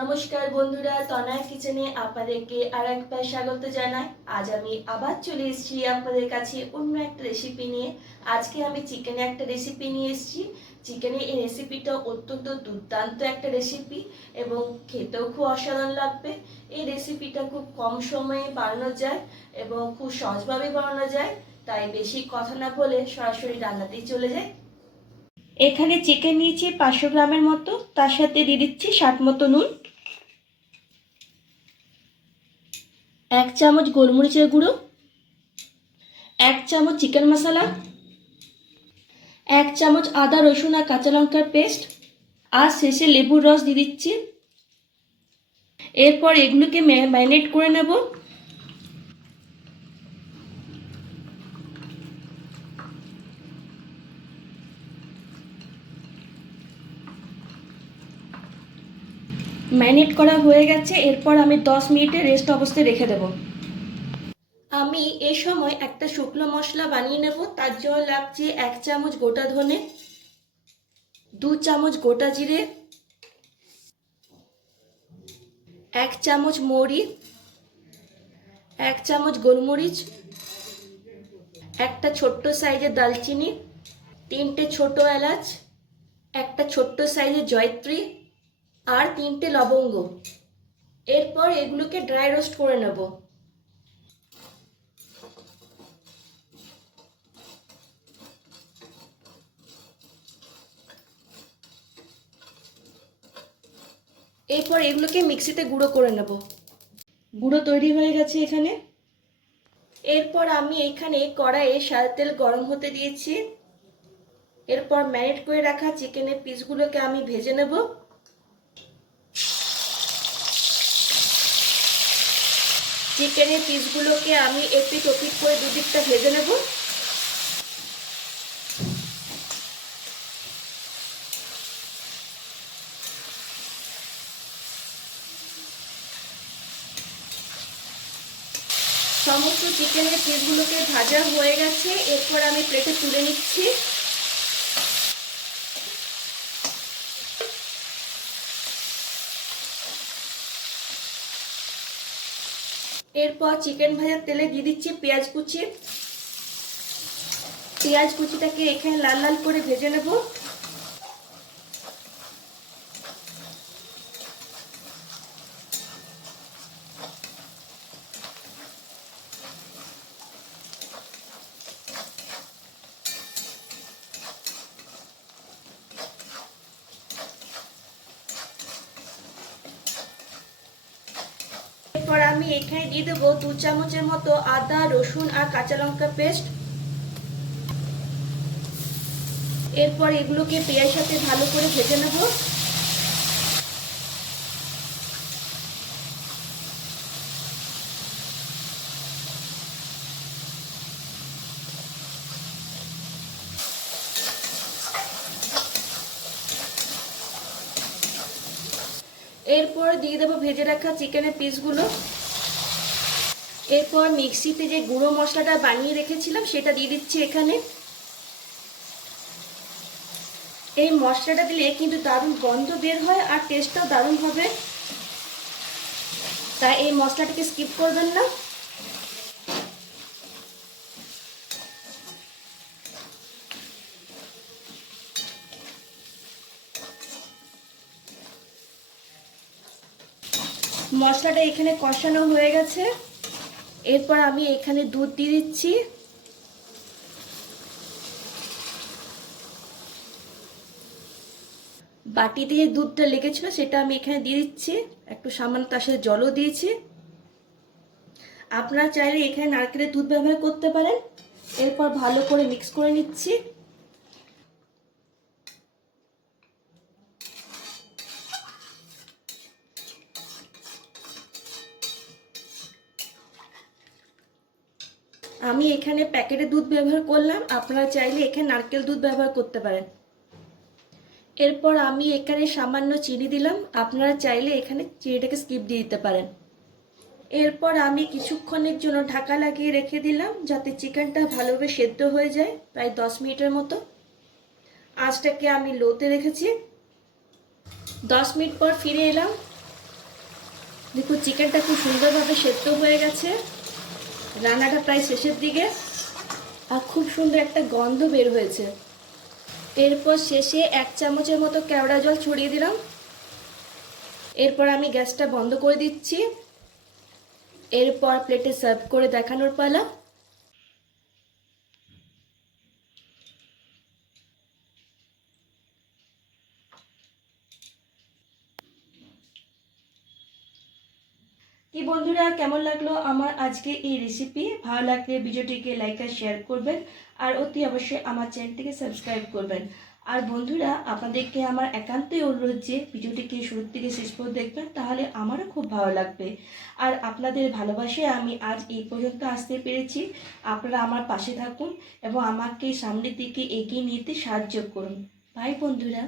নমস্কার বন্ধুরা, তনয়া কিচেনে আপনাদেরকে আর একবার স্বাগত জানাই। আজ আমি আবার চলে এসেছি আপনাদের কাছে অন্য একটা রেসিপি নিয়ে। আজকে আমি চিকেনের একটা রেসিপি নিয়ে এসেছি। চিকেনের এই রেসিপিটা অত্যন্ত দুর্দান্ত একটা রেসিপি এবং খেতেও খুব অসাধারণ লাগবে। এই রেসিপিটা খুব কম সময়ে বানানো যায় এবং খুব সহজভাবে বানানো যায়। তাই বেশি কথা না বলে সরাসরি রান্নাতেই চলে যায়। এখানে চিকেন নিয়েছি 500 গ্রামের মতো, তার সাথে দিয়ে দিচ্ছি স্বাদ মতো নুন, 1 চামচ গোলমরিচের গুঁড়ো, 1 চামচ চিকেন মশলা, 1 চামচ আদা রসুন আর কাঁচা লঙ্কার পেস্ট, আর শেষে লেবুর রস দিয়ে দিচ্ছি। এরপর এগুলোকে ম্যারিনেট করে নেব। ম্যারিনেট করা হয়ে গেছে, এরপর আমি 10 মিনিটের রেস্ট অবস্থায় রেখে দেব। আমি এই সময় একটা শুকনো মশলা বানিয়ে নেব। তার জন্য লাগছে 1 চামচ গোটা ধনে, 2 চামচ গোটা জিরে, 1 চামচ মৌরি, 1 চামচ গোলমরিচ, একটা ছোট্ট সাইজের দালচিনি, 3টে ছোট এলাচ, একটা ছোট্ট সাইজের জয়ত্রী আর 3টে লবঙ্গ। এরপর এগুলোকে ড্রাই রোস্ট করে নেব। এরপর এগুলোকে মিক্সিতে গুঁড়ো করে নেব। গুঁড়ো তৈরি হয়ে গেছে এখানে। এরপর আমি এখানে কড়াইয়ে সাদা তেল গরম হতে দিয়েছি। এরপর ম্যারিনেট করে রাখা চিকেনের পিসগুলোকে আমি ভেজে নেব। চিকেনের পিসগুলোকে আমি এপিট ওপিট করে দুদিকটা ভেজে নেব। সমস্ত চিকেনের পিসগুলোকে ভাজা হয়ে গেছে, এরপর আমি প্লেটে তুলে নিচ্ছি। এরপর চিকেন ভাজার তেলে দিয়ে দিচ্ছি পেঁয়াজ কুচি। পেঁয়াজ কুচিটাকে এখানে লাল লাল করে ভেজে নেব। এরপর আমি এখানে দিয়ে দেবো 2 চামচের মতো আদা রসুন আর কাঁচা লঙ্কা পেস্ট। এরপর এগুলোকে পেঁয়াজের সাথে ভালো করে ভেজে নেব। এরপর দিয়ে দেবো ভেজে রাখা চিকেনের পিসগুলো। এরপর মিক্সিতে যে গুঁড়ো মশলাটা বানিয়ে রেখেছিলাম সেটা দিয়ে দিচ্ছি এখানে। এই মশলাটা দিলে কিন্তু দারুণ গন্ধ বের হয় আর টেস্টটাও দারুণ হবে, তাই এই মশলাটাকে স্কিপ করবেন না। মশলাটা এখানে কষানো হয়ে গেছে। এরপর আমি এখানে দুধ দিয়ে দিচ্ছি। বাটিতে যে দুধটা লেগেছিল সেটা আমি এখানে দিয়ে দিচ্ছি, একটু সামান্য তার সাথে জলও দিয়েছি। আপনারা চাইলে এখানে নারকেলের দুধ ব্যবহার করতে পারেন। এরপর ভালো করে মিক্স করে নিচ্ছি। আমি এখানে প্যাকেটের দুধ ব্যবহার করলাম, আপনারা চাইলে এখানে নারকেল দুধ ব্যবহার করতে পারেন। এরপর আমি এখানে সামান্য চিনি দিলাম, আপনারা চাইলে এখানে চিনিটাকে স্কিপ দিয়ে দিতে পারেন। এরপর আমি কিছুক্ষণের জন্য ঢাকা লাগিয়ে রেখে দিলাম যাতে চিকেনটা ভালোভাবে সেদ্ধ হয়ে যায়, প্রায় 10 মিনিটের মতো। আঁচটাকে আমি লোতে রেখেছি। 10 মিনিট পর ফিরে এলাম। দেখো চিকেনটা খুব সুন্দরভাবে সেদ্ধ হয়ে গেছে, রান্নাটা প্রায় শেষের দিকে, আর খুব সুন্দর একটা গন্ধ বের হয়েছে। এরপর শেষে 1 চামচের মতো কেওড়া জল ছড়িয়ে দিলাম। এরপর আমি গ্যাসটা বন্ধ করে দিচ্ছি। এরপর প্লেটে সার্ভ করে দেখানোর পালা। কি বন্ধুরা, কেমন লাগলো আমার আজকে এই রেসিপি? ভালো লাগলে ভিডিওটিকে লাইক আর শেয়ার করবেন, আর অতি অবশ্যই আমার চ্যানেলটিকে সাবস্ক্রাইব করবেন। আর বন্ধুরা, আপনাদেরকে আমার একান্তই অনুরোধ যে ভিডিওটিকে শুরু থেকে শেষ পর্যন্ত দেখবেন, তাহলে আমারও খুব ভালো লাগবে। আর আপনাদের ভালোবাসায় আমি আজ এই পর্যন্ত আসতে পেরেছি। আপনারা আমার পাশে থাকুন এবং আমাকে সামনের দিকে এগিয়ে নিতে সাহায্য করুন। বাই বন্ধুরা।